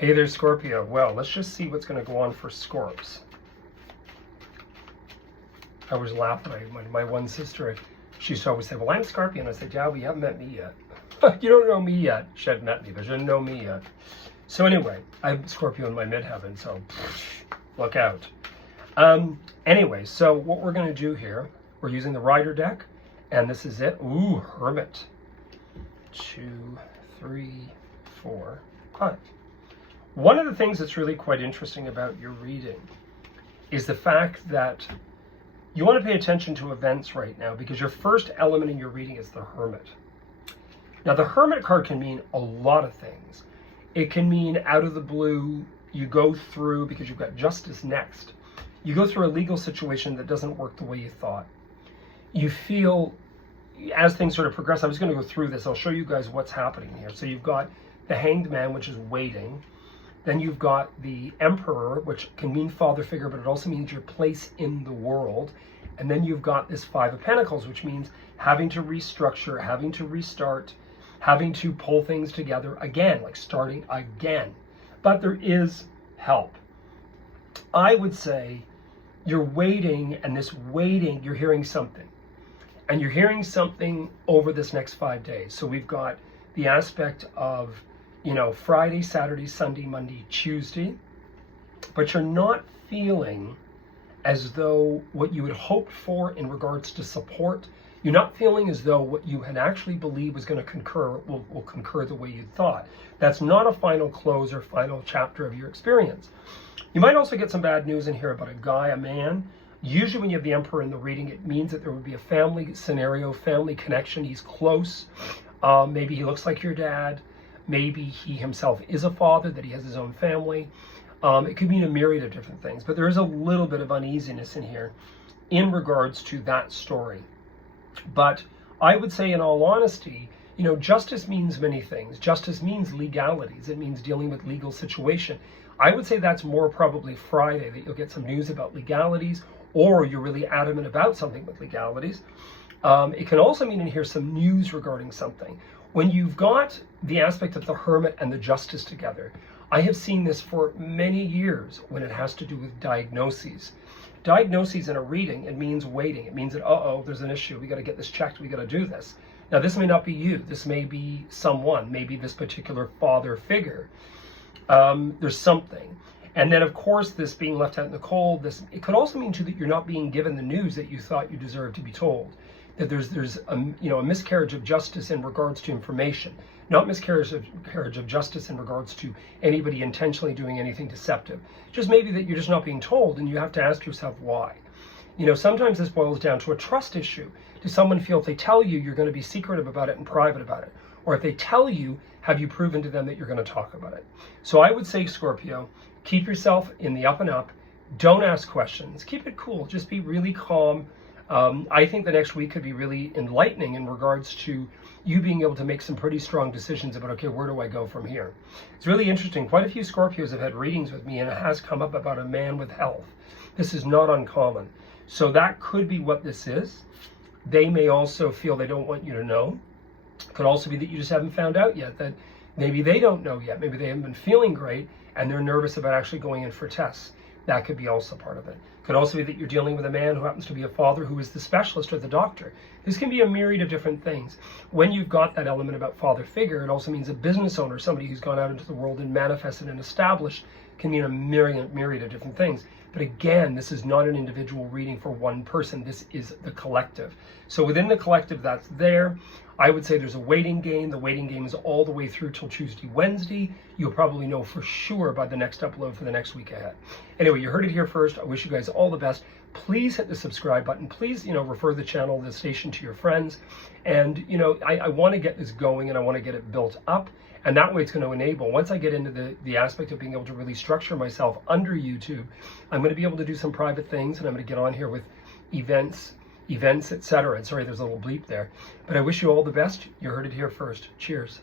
Hey there, Scorpio. Well, let's just see what's going to go on for Scorps. I was laughing. My one sister, she used to always say, well, I'm Scorpio. And I said, yeah, well, you haven't met me yet. You don't know me yet. She hadn't met me, but she didn't know me yet. So anyway, I'm Scorpio in my midheaven, so look out. Anyway, so what we're going to do here, we're using the Rider deck, and this is it. Ooh, Hermit. 2, 3, 4, 5. One of the things that's really quite interesting about your reading is the fact that you want to pay attention to events right now, because your first element in your reading is the Hermit. Now, the Hermit card can mean a lot of things. It can mean out of the blue, you go through, because you've got justice next, you go through a legal situation that doesn't work the way you thought. You feel, as things sort of progress, I'm just going to go through this. I'll show you guys what's happening here. So you've got the Hanged Man, which is waiting. Then you've got the Emperor, which can mean father figure, but it also means your place in the world. And then you've got this Five of Pentacles, which means having to restructure, having to restart, having to pull things together again, like starting again. But there is help. I would say you're waiting, and this waiting, you're hearing something. And you're hearing something over this next 5 days. So we've got the aspect of, Friday, Saturday, Sunday, Monday, Tuesday, but you're not feeling as though what you had hoped for in regards to support, you're not feeling as though what you had actually believed was going to concur will concur the way you thought. That's not a final close or final chapter of your experience. You might also get some bad news in here about a guy, a man. Usually when you have the Emperor in the reading, it means that there would be a family scenario, family connection. He's close. Maybe he looks like your dad. Maybe he himself is a father, that he has his own family. It could mean a myriad of different things, but there is a little bit of uneasiness in here in regards to that story. But I would say, in all honesty, justice means many things. Justice means legalities. It means dealing with legal situation. I would say that's more probably Friday, that you'll get some news about legalities, or you're really adamant about something with legalities. It can also mean in here some news regarding something. When you've got the aspect of the Hermit and the Justice together, I have seen this for many years when it has to do with diagnoses. Diagnoses in a reading, it means waiting. It means that, there's an issue. We got to get this checked. We got to do this. Now, this may not be you. This may be someone, maybe this particular father figure. There's something. And then, of course, this being left out in the cold, it could also mean, too, that you're not being given the news that you thought you deserved to be told. That there's a miscarriage of justice in regards to information, not miscarriage of justice in regards to anybody intentionally doing anything deceptive. Just maybe that you're just not being told, and you have to ask yourself why. Sometimes this boils down to a trust issue. Does someone feel if they tell you, you're going to be secretive about it and private about it? Or if they tell you, have you proven to them that you're going to talk about it? So I would say, Scorpio, keep yourself in the up and up. Don't ask questions. Keep it cool. Just be really calm. I think the next week could be really enlightening in regards to you being able to make some pretty strong decisions about, okay, where do I go from here? It's really interesting. Quite a few Scorpios have had readings with me, and it has come up about a man with health. This is not uncommon. So that could be what this is. They may also feel they don't want you to know. It could also be that you just haven't found out yet, that maybe they don't know yet. Maybe they haven't been feeling great, and they're nervous about actually going in for tests. That could be also part of it. Could also be that you're dealing with a man who happens to be a father who is the specialist or the doctor. This can be a myriad of different things. When you've got that element about father figure, it also means a business owner, somebody who's gone out into the world and manifested and established, can mean a myriad of different things. But again, this is not an individual reading for one person. This is the collective. So within the collective that's there, I would say there's a waiting game. The waiting game is all the way through till Tuesday, Wednesday. You'll probably know for sure by the next upload for the next week ahead. Anyway, you heard it here first. I wish you guys all the best. Please hit the subscribe button. Please, refer the channel, the station to your friends. And, I want to get this going, and I want to get it built up. And that way it's going to enable, once I get into the aspect of being able to really structure myself under YouTube, I'm going to be able to do some private things, and I'm going to get on here with events, etc. And sorry, there's a little bleep there. But I wish you all the best. You heard it here first. Cheers.